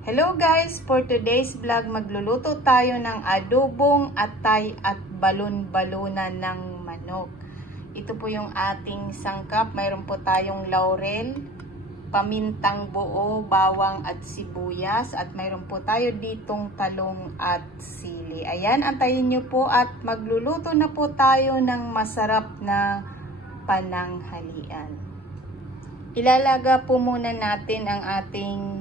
Hello guys! For today's vlog, magluluto tayo ng adobong atay at balon-balunan ng manok. Ito po yung ating sangkap. Mayroon po tayong laurel, pamintang buo, bawang at sibuyas. At mayroon po tayo ditong talong at sili. Ayan, antayin nyo po at magluluto na po tayo ng masarap na pananghalian. Ilalaga po muna natin ang ating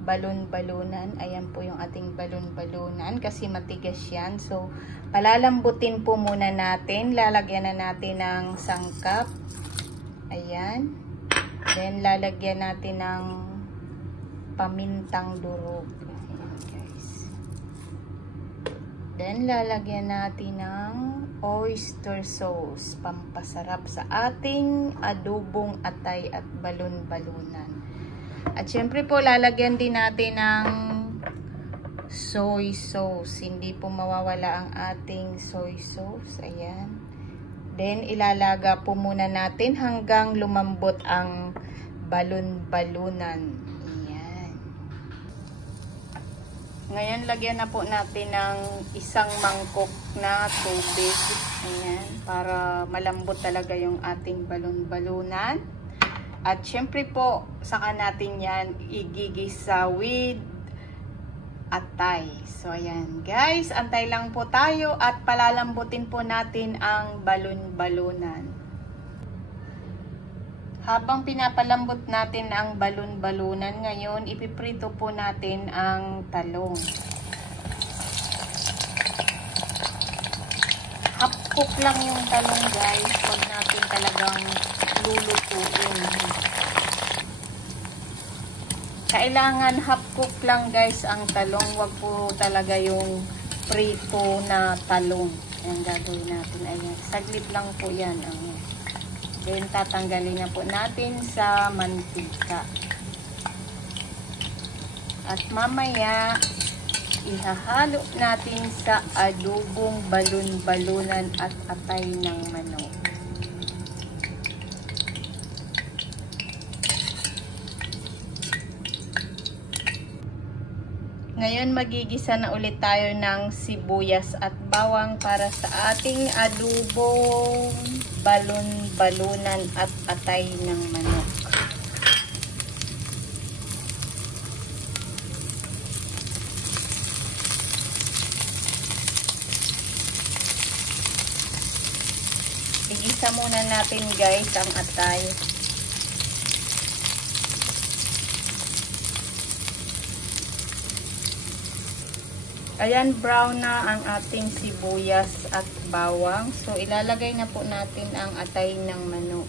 balon-balunan. Ayan po yung ating balon-balunan kasi matigas yan. So, palalambutin po muna natin. Lalagyan na natin ng sangkap. Ayan. Then, lalagyan natin ng pamintang durog. Ayan, guys. Then, lalagyan natin ng oyster sauce. Pampasarap sa ating adobong atay at balon-balunan. At syempre po, lalagyan din natin ng soy sauce. Hindi po mawawala ang ating soy sauce. Ayan. Then, ilalaga po muna natin hanggang lumambot ang balon-balunan. Ayan. Ngayon, lagyan na po natin ng isang mangkok na tubig. Ayan. Para malambot talaga yung ating balon-balunan. At syempre po, saka natin yan igigisa with atay. So, ayan. Guys, antay lang po tayo at palalambutin po natin ang balon-balunan. Habang pinapalambot natin ang balon-balunan, ngayon, ipiprito po natin ang talong. Half cook lang yung talong, guys. Huwag natin talagang lulutuin. Kailangan half cook lang guys ang talong. Wag po talaga yung prito na talong. Ayan, gagawin natin. Ayan, saglit lang po yan. Ayan. Then, tatanggalin na po natin sa mantika. At mamaya, ihahalo natin sa adobong balon-balunan at atay ng manok. Ngayon, magigisa na ulit tayo ng sibuyas at bawang para sa ating adobong balon-balunan at atay ng manok. Igisa muna natin guys ang atay. Ayan, brown na ang ating sibuyas at bawang. So, ilalagay na po natin ang atay ng manok.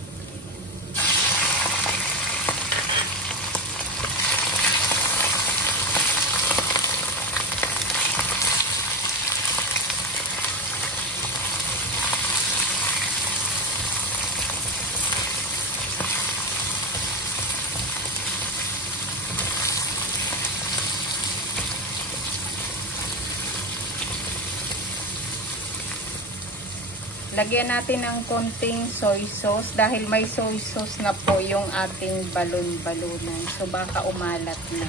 Lagyan natin ng konting soy sauce dahil may soy sauce na po yung ating balon-balunan. So, baka umalat na.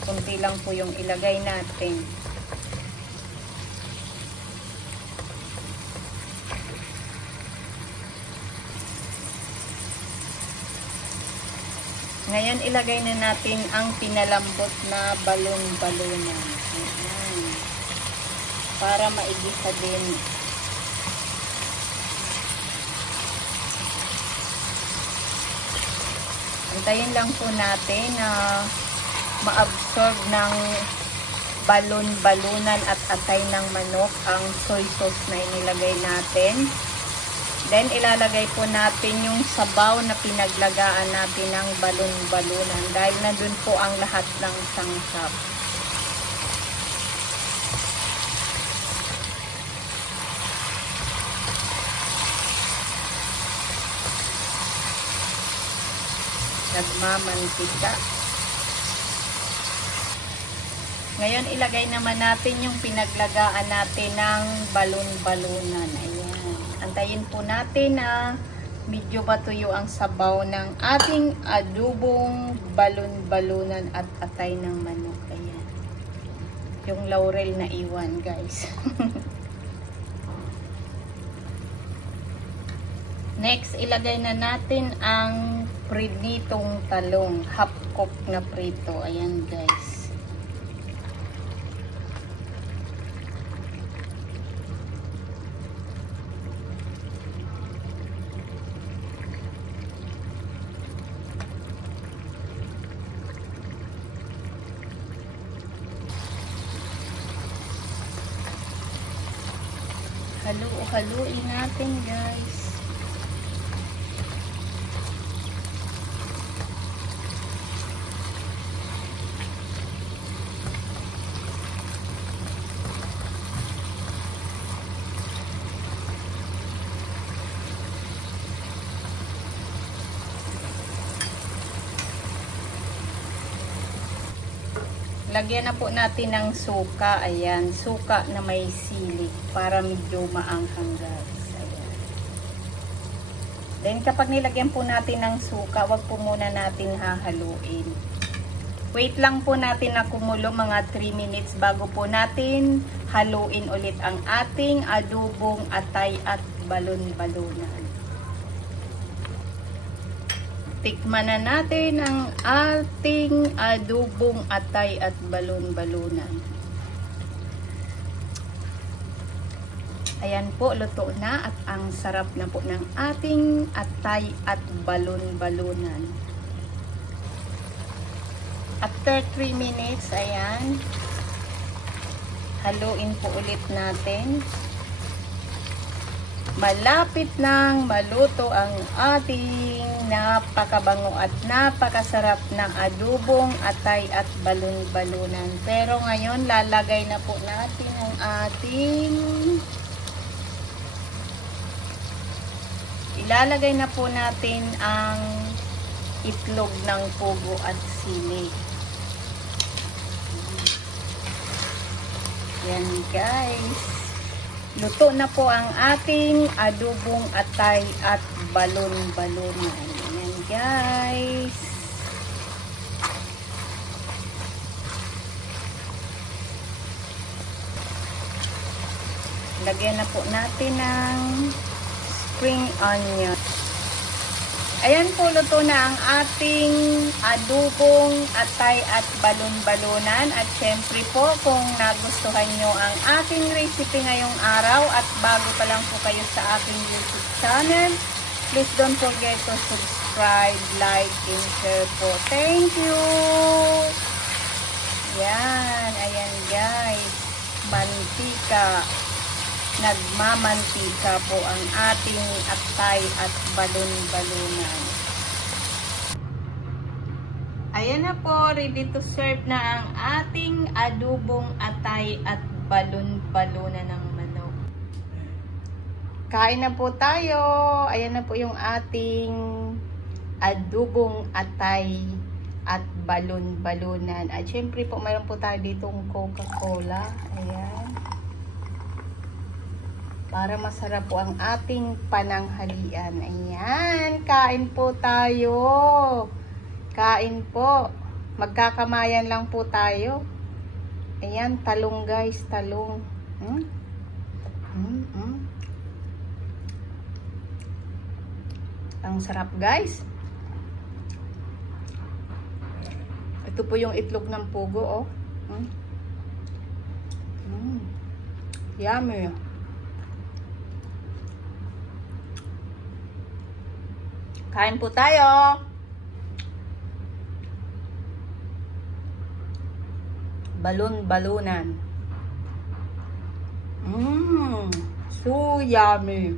Konti lang po yung ilagay natin. Ngayon, ilagay na natin ang pinalambot na balon-balunan. Para maigisa din. Antayin lang po natin na ma-absorb ng balon-balunan at atay ng manok ang soy sauce na inilagay natin. Then, ilalagay po natin yung sabaw na pinaglagaan natin ng balon-balunan dahil nandun po ang lahat ng sangkap. Nagmamantika. Ngayon, ilagay naman natin yung pinaglagaan natin ng balon-balunan. Ayan. Antayin po natin na medyo matuyo ang sabaw ng ating adobong balon-balunan at atay ng manok. yung laurel na iwan, guys. Next, ilagay na natin ang prinitong talong. Half cook na prito. Ayan, guys. Haluin natin, guys. Lagyan na po natin ng suka. Ayan, suka na may sili para medyo maanghang, guys. Ayan. Then kapag nilagyan po natin ng suka, wag po muna natin hahaluin. Wait lang po natin na kumulo mga 3 minutes bago po natin haluin ulit ang ating adobong atay at balon-balunan. Tikman na natin ang ating adobong atay at balon-balunan. Ayan po, luto na at ang sarap na po ng ating atay at balon-balunan. After 3 minutes, ayan, haluin po ulit natin. Malapit nang maluto ang ating napakabango at napakasarap na adobong atay at balon-balunan. Pero ngayon, lalagay na po natin ang ilalagay na po natin ang itlog ng pugo at sili. Yan, guys. Luto na po ang ating adobong atay at balon-balunan. Ayan, guys. Lagyan na po natin ng spring onion. Ayan po, luto na ang ating adobong atay at balon-balunan. At syempre po, kung nagustuhan nyo ang aking recipe ngayong araw at bago pa lang po kayo sa aking YouTube channel, please don't forget to subscribe, like, and share po. Thank you! Yan, ayan guys, mantika. Nagmamantika po ang ating atay at balon-balunan. Ayan na po, ready to serve na ang ating adobong atay at balon-balunan ng manok. Kain na po tayo. Ayan na po yung ating adobong atay at balon-balunan. At syempre po, mayroon po tayo ditong Coca-Cola. Ayan. Para masarap po ang ating pananghalian. Ayan, kain po tayo. Kain po. Magkakamayan lang po tayo. Ayan, talong guys, talong. Ang sarap guys. Ito po yung itlog ng pugo, oh. Yummy. Kain po tayo. Balon-balunan. So yummy.